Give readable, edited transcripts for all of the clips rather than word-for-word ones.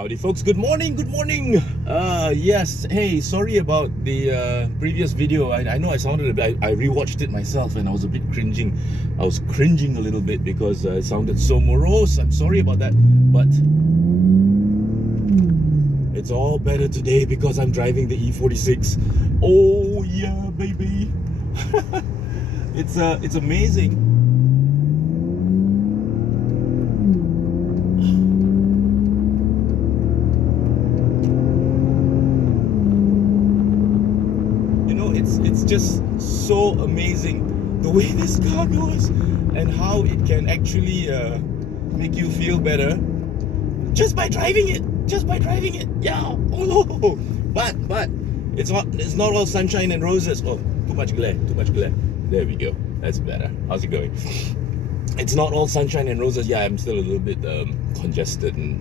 Howdy folks, good morning. Yes, hey, sorry about the previous video. I know I sounded a bit, I rewatched it myself and I was a bit cringing. I was cringing a little bit because it sounded so morose. I'm sorry about that, but it's all better today because I'm driving the E46. Oh yeah, baby. It's amazing. It's just so amazing the way this car goes and how it can actually make you feel better just by driving it. Yeah. Oh, but it's not all sunshine and roses. Oh, too much glare. There we go. That's better. How's it going? It's not all sunshine and roses. Yeah, I'm still a little bit congested and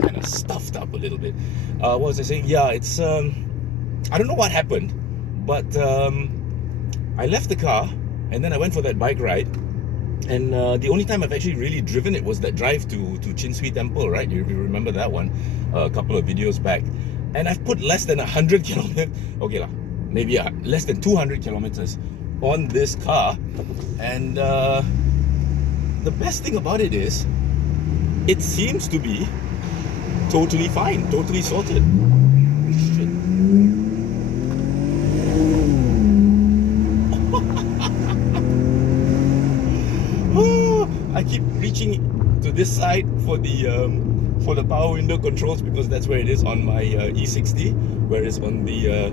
kind of stuffed up a little bit. What was I saying? Yeah, it's I don't know what happened, but I left the car and then I went for that bike ride, and the only time I've actually really driven it was that drive to Chin Swee Temple, right? You remember that one a couple of videos back, and I've put less than 100 kilometers, okay lah, maybe less than 200 kilometers on this car, and the best thing about it is it seems to be totally fine, totally sorted. Shit. I keep reaching to this side for the power window controls because that's where it is on my E60, whereas on the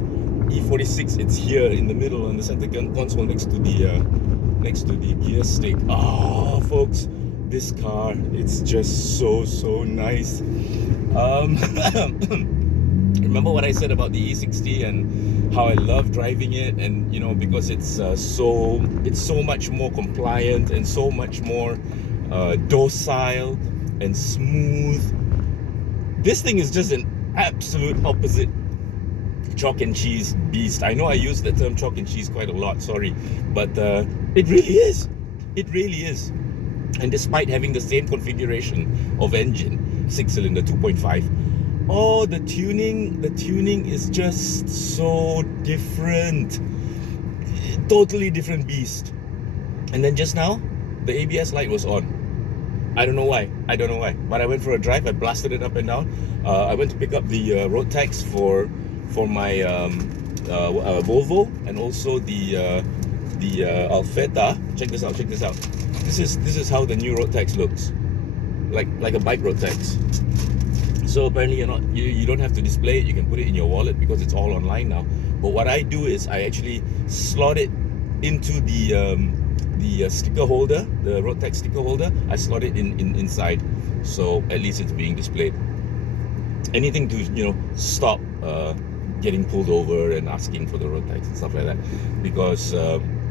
E46 it's here in the middle on the center console next to the gear stick. Oh, folks, this car, it's just so nice. Remember what I said about the E60 and how I love driving it, and you know, because it's so much more compliant and so much more docile and smooth. This thing is just an absolute opposite chalk and cheese beast. I know I use the term chalk and cheese quite a lot, sorry, but it really is. And despite having the same configuration of engine, 6-cylinder 2.5, oh, the tuning is just so different. Totally different beast. And then just now, the ABS light was on. I don't know why, but I went for a drive, I blasted it up and down. I went to pick up the road tax for my Volvo, and also the Alfetta. Check this out. This is how the new road tax looks, like a bike road tax. So apparently you don't have to display it. You can put it in your wallet because it's all online now. But what I do is I actually slot it into the sticker holder, the road tax sticker holder. I slot it inside, so at least it's being displayed. Anything to, you know, stop getting pulled over and asking for the road tax and stuff like that, because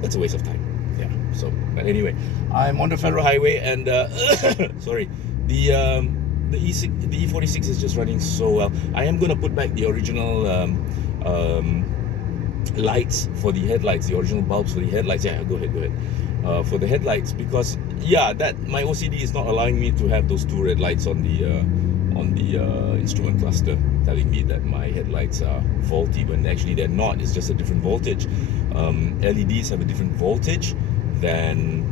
that's a waste of time. Yeah. So, but anyway, I'm on the federal highway and sorry, the E46 is just running so well. I am going to put back the original lights for the headlights, the original bulbs for the headlights. Yeah, go ahead. For the headlights, because yeah, that my OCD is not allowing me to have those two red lights on the instrument cluster, telling me that my headlights are faulty when actually they're not. It's just a different voltage. LEDs have a different voltage than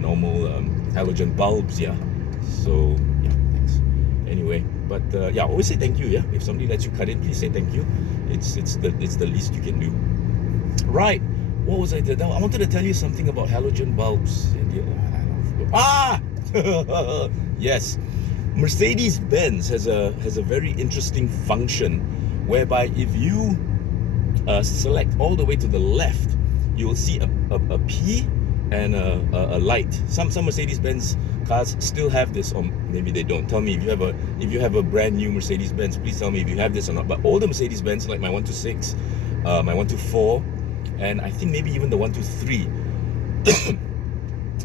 normal halogen bulbs. Yeah. So yeah, thanks. Anyway, but yeah, always say thank you. Yeah, if somebody lets you cut in, please say thank you. It's the least you can do. Right. What was I doing? I wanted to tell you something about halogen bulbs. Yes, Mercedes-Benz has a very interesting function whereby if you select all the way to the left, you will see a P and a light. Some Mercedes-Benz cars still have this, or maybe they don't. Tell me if you have a brand new Mercedes-Benz. Please tell me if you have this or not. But older Mercedes-Benz, like my 126, my 124, and I think maybe even the 123,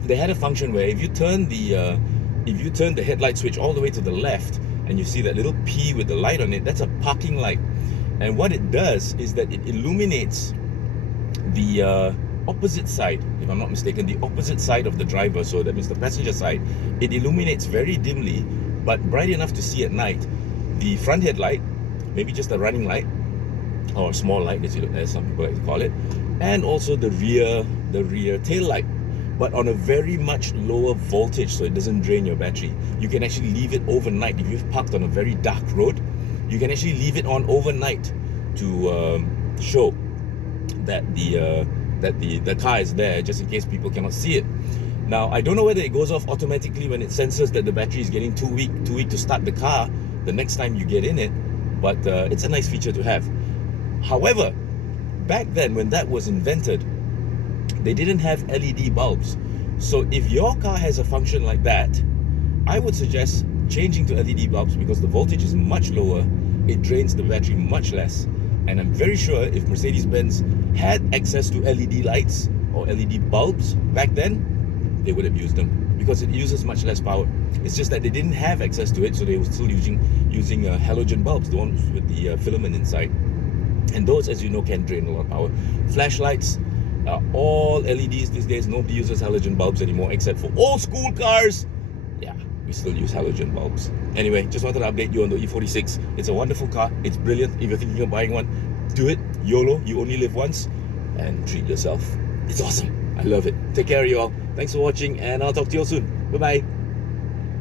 they had a function where if you turn the headlight switch all the way to the left and you see that little P with the light on it, that's a parking light. And what it does is that it illuminates the opposite side, if I'm not mistaken, the opposite side of the driver. So that means the passenger side. It illuminates very dimly, but bright enough to see at night. the front headlight, maybe just a running light or a small light, as some people like to call it, and also the rear tail light, but on a very much lower voltage, so it doesn't drain your battery. You can actually leave it overnight. If you've parked on a very dark road, you can actually leave it on overnight to show that the car is there, just in case people cannot see it. Now, I don't know whether it goes off automatically when it senses that the battery is getting too weak to start the car the next time you get in it, but it's a nice feature to have. However, back then when that was invented, they didn't have LED bulbs. So if your car has a function like that, I would suggest changing to LED bulbs, because the voltage is much lower, it drains the battery much less. And I'm very sure if Mercedes-Benz had access to LED lights or LED bulbs back then, they would have used them, because it uses much less power. It's just that they didn't have access to it, so they were still using halogen bulbs, the ones with the filament inside. And those, as you know, can drain a lot of power. Flashlights are all LEDs these days. Nobody uses halogen bulbs anymore, except for old school cars. Yeah, we still use halogen bulbs. Anyway, just wanted to update you on the E46. It's a wonderful car. It's brilliant. If you're thinking of buying one, do it. YOLO, you only live once, and treat yourself. It's awesome. I love it. Take care of you all. Thanks for watching, and I'll talk to you all soon. Bye-bye.